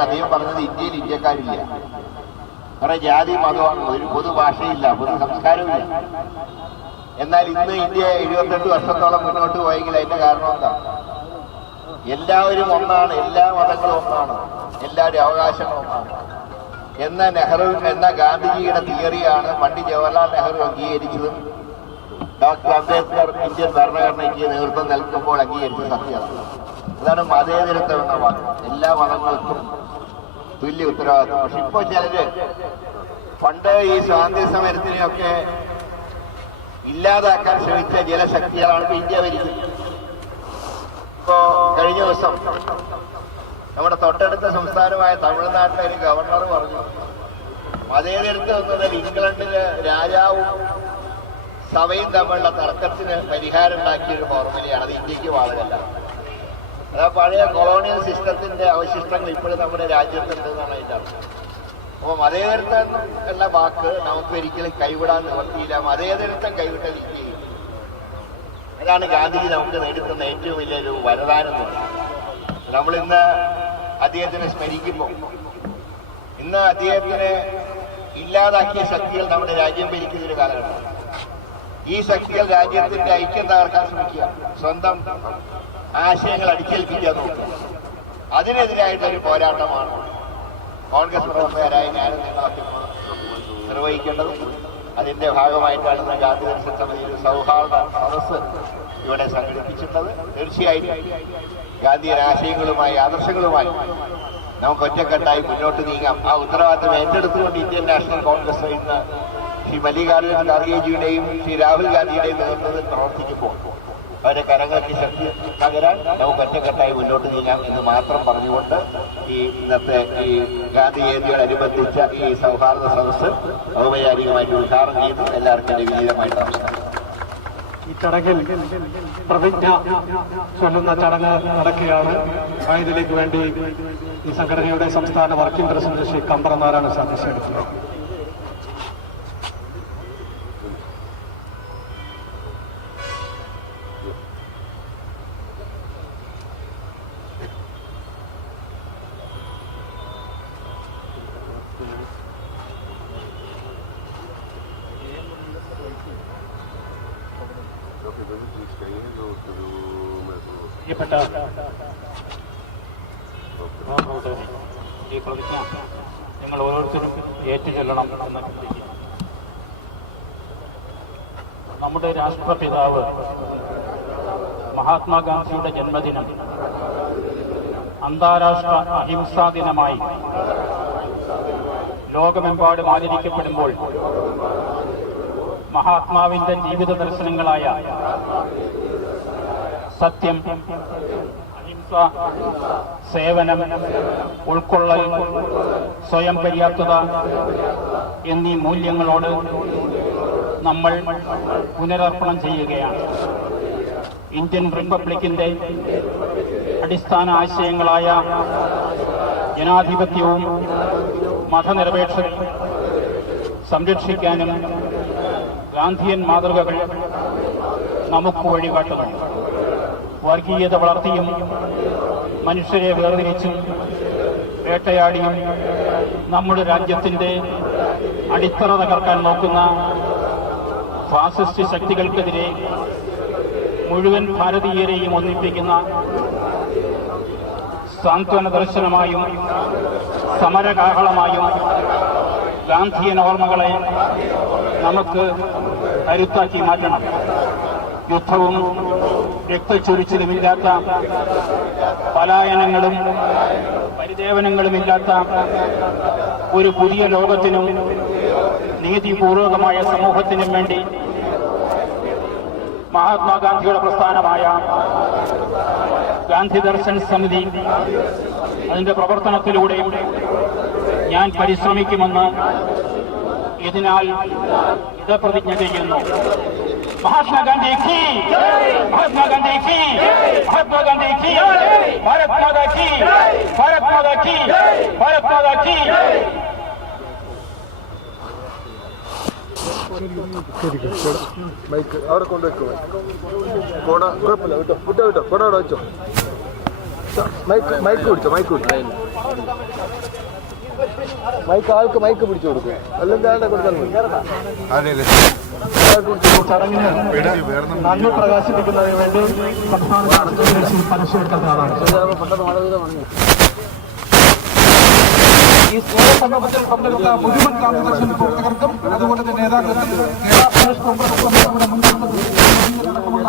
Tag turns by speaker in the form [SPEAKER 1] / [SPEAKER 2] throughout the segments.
[SPEAKER 1] അതുകൊണ്ട് അദ്ദേഹം പറഞ്ഞത് ഇന്ത്യയിൽ ഇന്ത്യക്കാരില്ല. കുറെ ജാതി മതമാണ് ഒരു പൊതു ഭാഷയില്ല പൊതു സംസ്കാരമില്ല എന്നാൽ ഇന്ന് ഇന്ത്യ എഴുപത്തെട്ട് വർഷത്തോളം മുന്നോട്ട് പോയെങ്കിൽ അതിന്റെ കാരണം എന്താ? എല്ലാവരും ഒന്നാണ് എല്ലാ മതങ്ങളും ഒന്നാണ് എല്ലാവരും അവകാശങ്ങളും ഒന്നാണ്. എന്ന നെഹ്റു എന്ന ഗാന്ധിജിയുടെ തിയറിയാണ് പണ്ഡിറ്റ് ജവഹർലാൽ നെഹ്റു അംഗീകരിച്ചതും ഡോക്ടർ അംബേദ്കർ ഇന്ത്യൻ ഭരണഘടനയ്ക്ക് നേതൃത്വം നൽകുമ്പോൾ അംഗീകരിച്ച സത്യം അതാണ് മതേതരത്വം എന്ന വാക്ക്. എല്ലാ മതങ്ങൾക്കും തുല്യ ഉത്തരവാദിത്വം. പക്ഷെ ഇപ്പൊ ചിലര് പണ്ട് ഈ സ്വാതന്ത്ര്യ സമരത്തിനെയൊക്കെ ഇല്ലാതാക്കാൻ ശ്രമിച്ച ചില ശക്തികളാണ് ഇപ്പൊ ഇന്ത്യ ഭരിക്കുന്നത്. ഇപ്പോ കഴിഞ്ഞ ദിവസം നമ്മുടെ തൊട്ടടുത്ത സംസ്ഥാനമായ തമിഴ്നാട്ടിലെ ഒരു ഗവർണർ പറഞ്ഞു മതേതരത്വം എന്നത് ഇംഗ്ലണ്ടിലെ രാജാവും സഭയും തമ്മിലുള്ള തർക്കത്തിന് പരിഹാരം ഉണ്ടാക്കിയ ഒരു ഫോർമുലയാണ് അത് ഇന്ത്യയ്ക്ക് വാഴല്ല അതാ പഴയ കൊളോണിയൽ സിസ്റ്റത്തിന്റെ അവശിഷ്ടങ്ങൾ ഇപ്പോഴും നമ്മുടെ രാജ്യത്തുണ്ടെന്നാണ് അതിന്റെ അർത്ഥം അപ്പൊ മതേതരത്വം എന്ന വാക്ക് നമുക്ക് ഒരിക്കലും കൈവിടാൻ നിവർത്തിയില്ല. മതേതരത്വം ഇന്ത്യ അതാണ് ഗാന്ധിജി നമുക്ക് നേടിത്തുന്ന ഏറ്റവും വലിയൊരു വരദാനം നമ്മളിന്ന് അദ്ദേഹത്തിനെ സ്മരിക്കുമ്പോൾ ഇന്ന് അദ്ദേഹത്തിനെ ഇല്ലാതാക്കിയ ശക്തികൾ നമ്മുടെ രാജ്യം ഭരിക്കുന്ന ഒരു കാലഘട്ടം ഈ ശക്തികൾ രാജ്യത്തിന്റെ ഐക്യം തകർക്കാൻ ശ്രമിക്കുക. സ്വന്തം ആശയങ്ങൾ അടിച്ചേൽപ്പിക്കാൻ നോക്കുക. അതിനെതിരായിട്ടൊരു പോരാട്ടമാണ്. കോൺഗ്രസ് പ്രവർത്തകരായ ഞാനും നിർവഹിക്കേണ്ടതും അതിന്റെ ഭാഗമായിട്ടാണ് ഗാന്ധി ദർശന സമിതി സൗഹാർദ്ദ സദസ് ഇവിടെ സംഘടിപ്പിച്ചിട്ടുള്ളത്. തീർച്ചയായിട്ടും ഗാന്ധിയൻ ആശയങ്ങളുമായി ആദർശങ്ങളുമായി നമുക്ക് ഒറ്റക്കെട്ടായി മുന്നോട്ട് നീങ്ങാം. ആ ഉത്തരവാദിത്തം ഏറ്റെടുത്തുകൊണ്ട് ഇന്ത്യൻ നാഷണൽ കോൺഗ്രസ് ഇന്ന് ശ്രീ മല്ലികാർജുൻ ഖാർഗേജിയുടെയും ശ്രീ രാഹുൽ ഗാന്ധിയുടെയും നേതൃത്വത്തിൽ പ്രവർത്തിക്കുമ്പോൾ അവരെ കരങ്ങൾക്ക് ശക്തി പകരാൻ നമുക്ക് ഒറ്റക്കെട്ടായി മുന്നോട്ട് നീങ്ങാം എന്ന് മാത്രം പറഞ്ഞുകൊണ്ട് ഈ ഇന്നത്തെ ഈ ഗാന്ധി ജയന്തിയോടനുബന്ധിച്ച ഈ സൗഹാർദ്ദ സദസ്സ് ഔപചാരികമായിട്ട് ഉദ്ഘാടനം ചെയ്തു. എല്ലാവർക്കും എന്റെ വിനീതമായിട്ട് നമസ്കാരം.
[SPEAKER 2] ഈ ചടങ്ങിൽ പ്രതിജ്ഞ ചൊല്ലുന്ന ചടങ്ങ് നടക്കുകയാണ്. ആയതിലേക്ക് വേണ്ടി ഈ സംഘടനയുടെ സംസ്ഥാന വർക്കിംഗ് പ്രസിഡന്റ് ശ്രീ കമ്പറ നാരായണ പ്രിയപ്പെട്ട ഈ പ്രതിജ്ഞ നിങ്ങൾ ഓരോരുത്തരും ഏറ്റുചൊല്ലണം എന്ന് നമ്മുടെ രാഷ്ട്രപിതാവ് മഹാത്മാഗാന്ധിയുടെ ജന്മദിനം അന്താരാഷ്ട്ര അഹിംസാ ദിനമായി ലോകമെമ്പാടും ആചരിക്കപ്പെടുമ്പോൾ മഹാത്മാവിന്റെ ജീവിത ദർശനങ്ങളായ സത്യം അഹിംസ സേവനം ഉൾക്കൊള്ളൽ സ്വയം പര്യാപ്തത എന്നീ മൂല്യങ്ങളോട് നമ്മൾ പുനരർപ്പണം ചെയ്യുകയാണ്. ഇന്ത്യൻ റിപ്പബ്ലിക്കിന്റെ അടിസ്ഥാന ആശയങ്ങളായ ജനാധിപത്യവും മതനിരപേക്ഷതയും സംരക്ഷിക്കാനും ഗാന്ധിയൻ മാതൃകകൾ നമുക്ക് വഴികാട്ടുന്നു വർഗീയത വളർത്തിയും മനുഷ്യരെ വേർതിരിച്ചും വേട്ടയാടിയും നമ്മുടെ രാജ്യത്തിന്റെ അടിത്തറ തകർക്കാൻ നോക്കുന്ന ഫാസിസ്റ്റ് ശക്തികൾക്കെതിരെ മുഴുവൻ ഭാരതീയരെയും ഒന്നിപ്പിക്കുന്ന സാന്ത്വന ദർശനമായും സമരകാഹളമായും ഗാന്ധിയൻ ഓർമ്മകളെ നമുക്ക് കരുത്താക്കി മാറ്റണം. യുദ്ധവും രക്തച്ചൊരിച്ചിലുമില്ലാത്ത പലായനങ്ങളും പരിദേവനങ്ങളുമില്ലാത്ത ഒരു പുതിയ ലോകത്തിനും നീതിപൂർവകമായ സമൂഹത്തിനും വേണ്ടി മഹാത്മാഗാന്ധിയുടെ പ്രസ്ഥാനമായ ഗാന്ധി ദർശൻ സമിതി അതിന്റെ പ്രവർത്തനത്തിലൂടെ ഞാൻ പരിശ്രമിക്കുമെന്ന് ഇതിനാൽ ഇത് പ്രതിജ്ഞ ചെയ്യുന്നു. മഹാത്മാഗാന്ധി കി മഹാത്മാഗാന്ധി കി മഹാത്മാഗാന്ധി കി ഭാരത് മാതാ കി ഭാരത് മാതാ കി ഭാരത് മാതാ കി
[SPEAKER 3] മൈക്ക്. അവിടെ കൊണ്ടുവെക്കും കുഴപ്പമില്ല മൈക്ക് മൈക്ക് പിടിച്ചോ മൈക്ക് പിടിച്ചോ മൈക്ക് ആൾക്ക് മൈക്ക് പിടിച്ചു കൊടുക്കും. അല്ലെങ്കിൽ ആളുടെ കൊടുത്താൽ
[SPEAKER 2] നന്ദി പ്രകാശിപ്പിക്കുന്നതിന് വേണ്ടി സംസ്ഥാന ചാൻസലർ പരസ്യമെടുക്കുന്നതാണ് ഈ സ്നേഹ സംഗമത്തിൽ പങ്കെടുത്ത മുഴുവൻ കാന്തിദർശൻ പ്രവർത്തകർക്കും അതുപോലെ തന്നെ നേതാക്കൾക്കും കേരള കോൺഗ്രസ് കമ്മിറ്റിയുടെ മുൻ അടക്കമുള്ള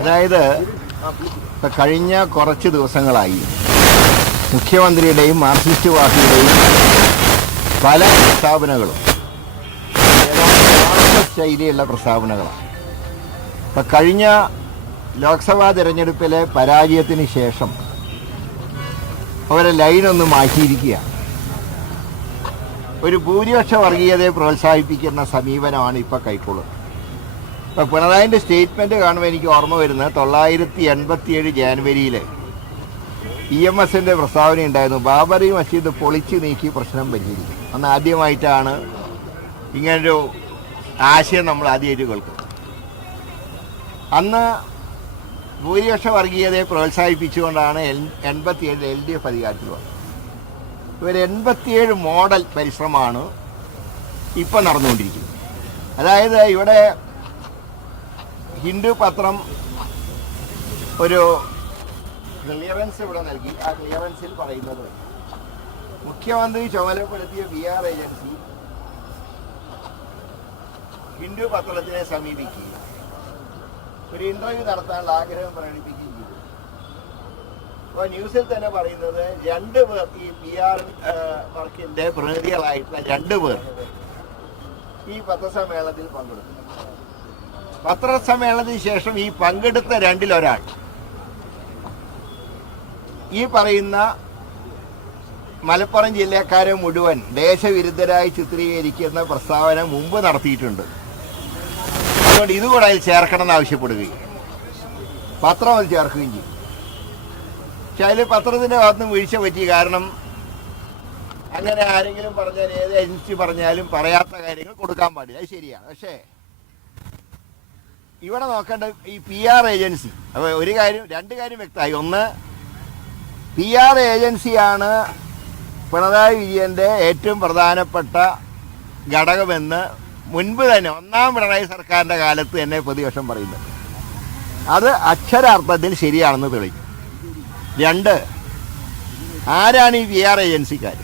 [SPEAKER 1] അതായത് കഴിഞ്ഞ കുറച്ച് ദിവസങ്ങളായി മുഖ്യമന്ത്രിയുടെയും മാർക്സിസ്റ്റ് പാർട്ടിയുടെയും പല പ്രസ്താവനകളും ശൈലിയുള്ള പ്രസ്താവനകളാണ്. ഇപ്പൊ കഴിഞ്ഞ ലോക്സഭാ തിരഞ്ഞെടുപ്പിലെ പരാജയത്തിന് ശേഷം അവരെ ലൈനൊന്ന് മാറ്റിയിരിക്കുകയാണ്. ഒരു ഭൂരിപക്ഷ വർഗീയതയെ പ്രോത്സാഹിപ്പിക്കുന്ന സമീപനമാണ് ഇപ്പോൾ കൈക്കൊള്ളുന്നത് ഇപ്പൊ പിണറായിന്റെ സ്റ്റേറ്റ്മെന്റ് കാണുമ്പോൾ എനിക്ക് ഓർമ്മ വരുന്നത് തൊള്ളായിരത്തി എൺപത്തിയേഴ് ജാനുവരിയിൽ ഇ എം എസിന്റെ പ്രസ്താവന ഉണ്ടായിരുന്നു. ബാബറി മസ്ജിദ് പൊളിച്ചു നീക്കി പ്രശ്നം പരിഹരിക്കും. അന്ന് ആദ്യമായിട്ടാണ് ഇങ്ങനൊരു ആശയം നമ്മൾ ആദ്യമായിട്ട് കേൾക്കുന്നത്. അന്ന് ഭൂരിപക്ഷ വർഗീയതയെ പ്രോത്സാഹിപ്പിച്ചുകൊണ്ടാണ് എൽ എൺപത്തിയേഴിൽ എൽ ഡി എഫ് അധികാരത്തിൽ വന്നത്. ഇവർ എൺപത്തിയേഴ് മോഡൽ പരിശ്രമമാണ് ഇപ്പം നടന്നുകൊണ്ടിരിക്കുന്നത്. അതായത് ഇവിടെ ഹിന്ദു പത്രം ഒരു ക്ലിയറൻസ് ഇവിടെ നൽകി. ആ ക്ലിയറൻസിൽ പറയുന്നത് മുഖ്യമന്ത്രി ചുമതലപ്പെടുത്തിയ ബി ആർ ഏജൻസി ഹിന്ദു പത്രത്തിനെ സമീപിക്കുകയും ഒരു ഇന്റർവ്യൂ നടത്താനുള്ള ആഗ്രഹം പ്രകടിപ്പിക്കുകയും ചെയ്തു അപ്പോൾ ന്യൂസിൽ തന്നെ പറയുന്നത് രണ്ട് പേർ ഈ പി ആർ വർക്കിന്റെ പ്രതിനിധികളായിട്ടുള്ള രണ്ട് പേർ ഈ പത്രസമ്മേളനത്തിൽ പങ്കെടുത്തു. പത്രസമ്മേളനത്തിന് ശേഷം ഈ പങ്കെടുത്ത രണ്ടിലൊരാൾ ഈ പറയുന്ന മലപ്പുറം ജില്ലക്കാരെ മുഴുവൻ ദേശവിരുദ്ധരായി ചിത്രീകരിക്കുന്ന പ്രസ്താവന മുമ്പ് നടത്തിയിട്ടുണ്ട്. അതുകൊണ്ട് ഇതുകൂടെ അതിൽ ചേർക്കണമെന്ന് ആവശ്യപ്പെടുകയും പത്രം അത് ചേർക്കുകയും ചെയ്യും. അതിൽ പത്രത്തിന്റെ ഭാഗത്തുനിന്ന് വീഴ്ച പറ്റി കാരണം അങ്ങനെ ആരെങ്കിലും പറഞ്ഞാൽ ഏത് ഏജൻസി പറഞ്ഞാലും പറയാത്ത കാര്യങ്ങൾ കൊടുക്കാൻ പാടില്ല. അത് ശരിയാണ്. പക്ഷേ ഇവിടെ നോക്കേണ്ട ഈ പി ആർ ഏജൻസി അപ്പോൾ ഒരു കാര്യം രണ്ട് കാര്യം വ്യക്തമായി. ഒന്ന് പി ആർ ഏജൻസിയാണ് പിണറായി വിജയന്റെ ഏറ്റവും പ്രധാനപ്പെട്ട ഘടകമെന്ന് മുൻപ് തന്നെ ഒന്നാം പിണറായി സർക്കാരിന്റെ കാലത്ത് തന്നെ പ്രതിപക്ഷം പറയുന്നത് അത് അക്ഷരാർത്ഥത്തിൽ ശരിയാണെന്ന് തെളിയിക്കും. രണ്ട്. ആരാണ് ഈ പി ആർ ഏജൻസിക്കാർ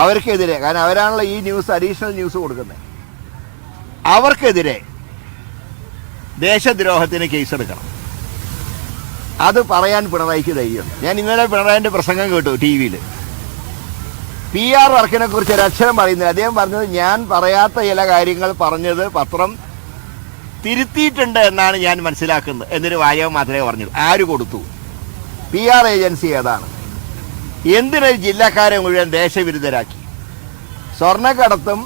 [SPEAKER 1] അവർക്കെതിരെ. കാരണം അവരാണല്ലോ ഈ ന്യൂസ് അഡീഷണൽ ന്യൂസ് കൊടുക്കുന്നത്. അവർക്കെതിരെ ദേശദ്രോഹത്തിന് കേസെടുക്കണം. അത് പറയാൻ പിണറായിക്ക് ധൈര്യമുണ്ട്. ഞാൻ ഇന്നലെ പിണറായിന്റെ പ്രസംഗം കേട്ടു ടി വിയിൽ പി ആർ വർക്കിനെ കുറിച്ച് ഒരു അക്ഷരം പറയുന്നില്ല. അദ്ദേഹം പറഞ്ഞത് ഞാൻ പറയാത്ത ചില കാര്യങ്ങൾ പറഞ്ഞത് പത്രം തിരുത്തിയിട്ടുണ്ട് എന്നാണ് ഞാൻ മനസ്സിലാക്കുന്നത്. എന്നൊരു വാചകം മാത്രമേ പറഞ്ഞുള്ളൂ. ആര് കൊടുത്തു? പി ആർ ഏജൻസി ഏതാണ്? എന്തിനൊരു ജില്ലക്കാരെ മുഴുവൻ ദേശവിരുദ്ധരാക്കി? സ്വർണക്കടത്തും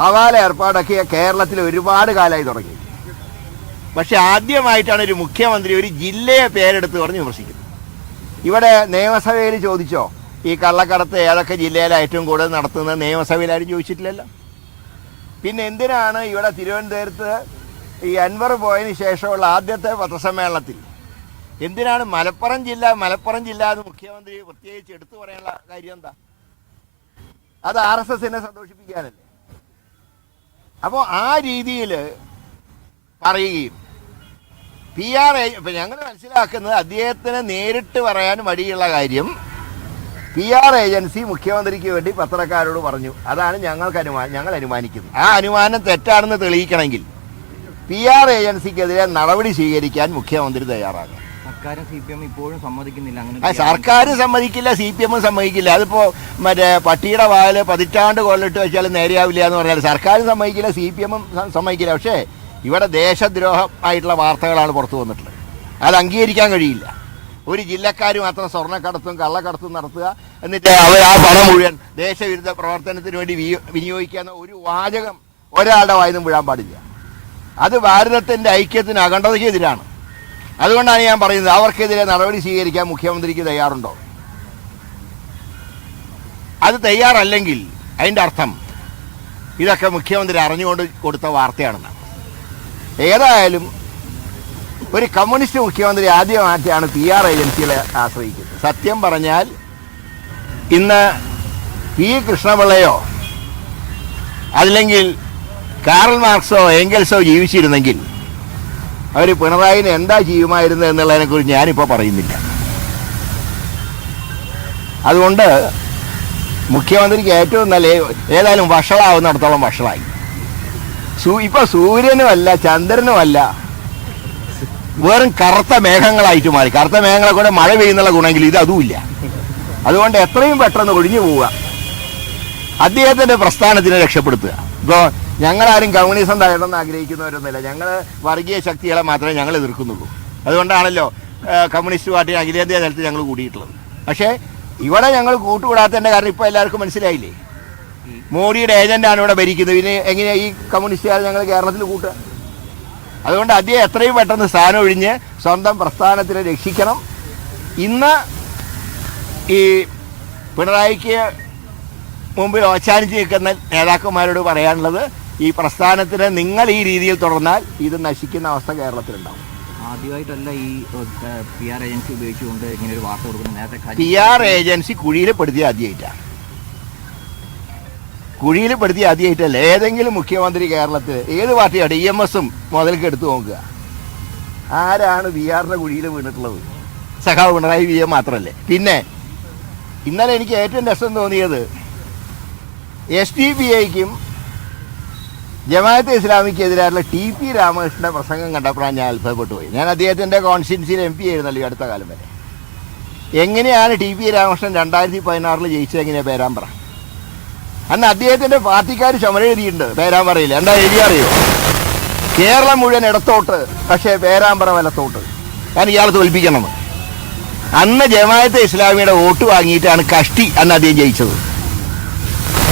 [SPEAKER 1] ഹവാല ഏർപ്പാടൊക്കെ കേരളത്തിൽ ഒരുപാട് കാലമായി തുടങ്ങി. പക്ഷെ ആദ്യമായിട്ടാണ് ഒരു മുഖ്യമന്ത്രി ഒരു ജില്ലയെ പേരെടുത്ത് പറഞ്ഞ് വിമർശിക്കുന്നത്. ഇവിടെ നിയമസഭയിൽ ചോദിച്ചോ ഈ കള്ളക്കടത്ത് ഏതൊക്കെ ജില്ലയിലാണ് ഏറ്റവും കൂടുതൽ നടത്തുന്നത് നിയമസഭയിൽ ആരും ചോദിച്ചിട്ടില്ലല്ലോ. പിന്നെ എന്തിനാണ് ഇവിടെ തിരുവനന്തപുരത്ത് ഈ അൻവർ പോയതിന് ശേഷമുള്ള ആദ്യത്തെ പത്രസമ്മേളനത്തിൽ എന്തിനാണ് മലപ്പുറം ജില്ല മലപ്പുറം ജില്ല എന്ന് മുഖ്യമന്ത്രി പ്രത്യേകിച്ച് എടുത്തു പറയാനുള്ള കാര്യം എന്താ? അത് ആർ എസ് എസിനെ സന്തോഷിപ്പിക്കാനല്ലേ. അപ്പോൾ ആ രീതിയിൽ പറയുകയും പി ആർ ഇപ്പം ഞങ്ങൾ മനസ്സിലാക്കുന്നത് അദ്ദേഹത്തിന് നേരിട്ട് പറയാൻ വഴിയുള്ള കാര്യം പി ആർ ഏജൻസി മുഖ്യമന്ത്രിക്ക് വേണ്ടി പത്രക്കാരോട് പറഞ്ഞു. അതാണ് ഞങ്ങൾക്ക് അനുമാനം ഞങ്ങൾ അനുമാനിക്കുന്നത്. ആ അനുമാനം തെറ്റാണെന്ന് തെളിയിക്കണമെങ്കിൽ പി ആർ ഏജൻസിക്കെതിരെ നടപടി സ്വീകരിക്കാൻ മുഖ്യമന്ത്രി തയ്യാറാകും
[SPEAKER 4] സർക്കാരും സി പി എം ഇപ്പോഴും സമ്മതിക്കുന്നില്ല. അങ്ങനെ
[SPEAKER 1] സർക്കാർ സമ്മതിക്കില്ല സി പി എമ്മും സമ്മതിക്കില്ല. അതിപ്പോ മറ്റേ പട്ടിയുടെ വാൽ പതിറ്റാണ്ട് കൊല്ലിട്ട് വെച്ചാൽ നേരെയാവില്ല എന്ന് പറഞ്ഞാൽ സർക്കാരും സമ്മതിക്കില്ല സി പി എമ്മും സമ്മതിക്കില്ല. പക്ഷേ ഇവിടെ ദേശദ്രോഹം ആയിട്ടുള്ള വാർത്തകളാണ് പുറത്തു വന്നിട്ടുള്ളത്. അത് അംഗീകരിക്കാൻ കഴിയില്ല. ഒരു ജില്ലക്കാർ മാത്രം സ്വർണക്കടത്തും കള്ളക്കടത്തും നടത്തുക എന്നിട്ട് അവർ ആ പണം മുഴുവൻ ദേശവിരുദ്ധ പ്രവർത്തനത്തിന് വേണ്ടി വിനിയോഗിക്കുക എന്ന ഒരു വാചകം ഒരാളുടെ വായനും വിഴാൻ പാടില്ല. അത് ഭാരതത്തിന്റെ ഐക്യത്തിന് അഖണ്ഡതയ്ക്ക് എതിരാണ്. അതുകൊണ്ടാണ് ഞാൻ പറയുന്നത് അവർക്കെതിരെ നടപടി സ്വീകരിക്കാൻ മുഖ്യമന്ത്രിക്ക് തയ്യാറുണ്ടോ? അത് തയ്യാറല്ലെങ്കിൽ അതിന്റെ അർത്ഥം ഇതൊക്കെ മുഖ്യമന്ത്രി അറിഞ്ഞുകൊണ്ട് കൊടുത്ത വാർത്തയാണെന്നാണ്. ഏതായാലും ഒരു കമ്മ്യൂണിസ്റ്റ് മുഖ്യമന്ത്രി ആദ്യമായിട്ടാണ് പി ആർ ഏജൻസികളെ ആശ്രയിക്കുന്നത്. സത്യം പറഞ്ഞാൽ ഇന്ന് പി കൃഷ്ണപിള്ളയോ അല്ലെങ്കിൽ കാറൽ മാർക്സോ എങ്കൽസോ ജീവിച്ചിരുന്നെങ്കിൽ അവർ പിണറായിന് എന്താ ചെയ്യുമായിരുന്നത് എന്നുള്ളതിനെക്കുറിച്ച് ഞാനിപ്പോൾ പറയുന്നില്ല. അതുകൊണ്ട് മുഖ്യമന്ത്രിക്ക് ഏറ്റവും നല്ല ഏതായാലും വഷളാവുന്നിടത്തോളം വഷളായി. സൂ ഇപ്പൊ സൂര്യനുമല്ല ചന്ദ്രനുമല്ല വെറും കറുത്ത മേഘങ്ങളായിട്ട് മാറി. കറുത്ത മേഘങ്ങളെ കൂടെ മഴ പെയ്യുന്നുള്ള ഗുണമെങ്കിൽ ഇത് അതുമില്ല. അതുകൊണ്ട് എത്രയും പെട്ടെന്ന് ഒഴിഞ്ഞു പോവുക. അദ്ദേഹത്തിന്റെ പ്രസ്ഥാനത്തിനെ രക്ഷപ്പെടുത്തുക. ഇപ്പോൾ ഞങ്ങളാരും കമ്മ്യൂണിസം തകരണമെന്ന് ആഗ്രഹിക്കുന്നവരൊന്നുമില്ല. ഞങ്ങൾ വർഗീയ ശക്തികളെ മാത്രമേ ഞങ്ങൾ എതിർക്കുന്നുള്ളൂ. അതുകൊണ്ടാണല്ലോ കമ്മ്യൂണിസ്റ്റ് പാർട്ടി അഖിലേന്ത്യാ തലത്തിൽ ഞങ്ങൾ കൂടിയിട്ടുള്ളത്. പക്ഷേ ഇവിടെ ഞങ്ങൾ കൂട്ടുകൂടാത്തതിന്റെ കാരണം ഇപ്പോൾ എല്ലാവർക്കും മനസ്സിലായില്ലേ? മോഡിയുടെ ഏജന്റാണ് ഇവിടെ ഭരിക്കുന്നത്. പിന്നെ എങ്ങനെ ഈ കമ്മ്യൂണിസ്റ്റുകാർ ഞങ്ങൾ കേരളത്തിൽ കൂട്ടുക? അതുകൊണ്ട് അദ്ദേഹം എത്രയും പെട്ടെന്ന് സ്ഥാനം ഒഴിഞ്ഞ് സ്വന്തം പ്രസ്ഥാനത്തിനെ രക്ഷിക്കണം. ഇന്ന് ഈ പിണറായിക്ക് മുമ്പിൽ ഓച്ചാനിച്ച് നിൽക്കുന്ന നേതാക്കന്മാരോട് പറയാനുള്ളത് ഈ പ്രസ്ഥാനത്തിന് നിങ്ങൾ ഈ രീതിയിൽ തുടർന്നാൽ ഇത് നശിക്കുന്ന അവസ്ഥ കേരളത്തിലുണ്ടാവും.
[SPEAKER 4] ആദ്യമായിട്ടല്ല ഈ പി ആർ ഏജൻസി ഉപയോഗിച്ചുകൊണ്ട് ഇങ്ങനെ ഒരു വാർത്ത കൊടുക്കുന്നത്. നേരത്തെ
[SPEAKER 1] പി ആർ ഏജൻസി കുഴിയിൽ പെടുത്തിയ ആദ്യമായിട്ടാണ് കുഴിയിൽ പെടുത്തിയ ആദ്യമായിട്ടല്ല? ഏതെങ്കിലും മുഖ്യമന്ത്രി കേരളത്തിൽ ഏത് പാർട്ടിയാണ് ഡി എം എസും മുതൽക്ക് എടുത്തു നോക്കുക. ആരാണ് വി ആറിന്റെ കുഴിയിൽ വീണിട്ടുള്ളത്? സഖാവ് പിണറായി വി എം മാത്രമല്ലേ. പിന്നെ ഇന്നലെ എനിക്ക് ഏറ്റവും രസം തോന്നിയത് എസ് ഡി പി ഐക്കും ജമാഅത്തെ ഇസ്ലാമിക്കെതിരായിട്ടുള്ള ടി പി രാമകൃഷ്ണന്റെ പ്രസംഗം കണ്ടപ്പോഴാണ് ഞാൻ അത്ഭുതപ്പെട്ടു പോയി ഞാൻ അദ്ദേഹത്തിന്റെ കോൺസ്റ്റിറ്റ്യൻസിയിൽ എം പി ആയിരുന്നല്ലോ അടുത്ത കാലം വരെ. എങ്ങനെയാണ് ടി പി രാമകൃഷ്ണൻ രണ്ടായിരത്തി പതിനാറിൽ ജയിച്ചത് എങ്ങനെയാണ് പേരാമ്പ്ര അന്ന് അദ്ദേഹത്തിന്റെ പാർട്ടിക്കാർ ചുമര എഴുതിയിട്ടുണ്ട്. പേരാമ്പ്രയിൽ എന്താ എഴുതി അറിയോ? കേരളം മുഴുവൻ ഇടത്തോട്ട് പക്ഷേ പേരാമ്പ്ര വലത്തോട്ട് കാരണം ഇയാൾ തോൽപ്പിക്കണം അന്ന് ജമാഅത്തെ ഇസ്ലാമിയുടെ വോട്ട് വാങ്ങിയിട്ടാണ് കഷ്ടി അന്ന് അദ്ദേഹം ജയിച്ചത്.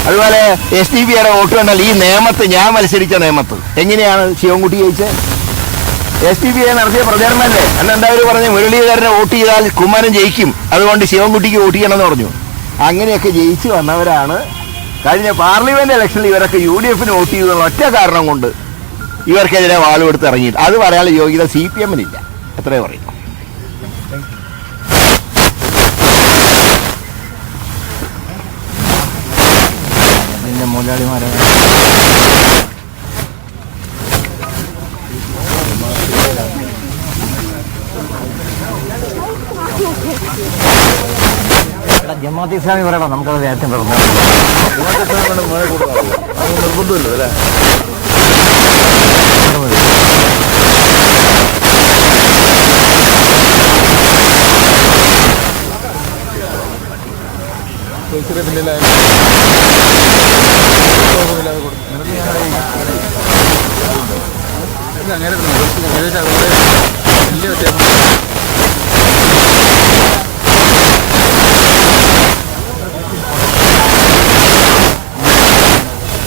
[SPEAKER 1] അതുപോലെ എസ് ഡി പിയുടെ വോട്ട് കണ്ടാൽ ഈ നിയമത്ത് ഞാൻ മത്സരിച്ച നിയമത്ത് എങ്ങനെയാണ് ശിവൻകുട്ടി ജയിച്ചത് എസ് ഡി ഐ നടത്തിയ പ്രചാരണമല്ലേ അന്ന് എന്തായാലും പറഞ്ഞു മുരളീധരനെ വോട്ട് ചെയ്താൽ കുമ്മനം ജയിക്കും. അതുകൊണ്ട് ശിവൻകുട്ടിക്ക് വോട്ട് ചെയ്യണമെന്ന് പറഞ്ഞു. അങ്ങനെയൊക്കെ ജയിച്ചു വന്നവരാണ്. കഴിഞ്ഞ പാർലമെന്റ് ഇലക്ഷനിൽ ഇവരൊക്കെ യു ഡി എഫിന് വോട്ട് ചെയ്തെന്നുള്ള ഒറ്റ കാരണം കൊണ്ട് ഇവർക്കെതിരെ വാളുകൊടുത്ത് ഇറങ്ങിയിട്ട്. അത് പറയാനുള്ള യോഗ്യത സി പി എമ്മിനില്ല. എത്രയോ പറയും
[SPEAKER 4] മുതലാളിമാരെ. ജമാഅത്ത് ഇസ്ലാമി പറയണം. നമുക്കത് നേരത്തെ പറഞ്ഞു
[SPEAKER 3] നിർബന്ധമില്ല അല്ലേ? ചെറിയ കുഴപ്പമില്ലാതെ കൊടുക്കും നിനക്ക് ഞാൻ ഇല്ല അങ്ങനെ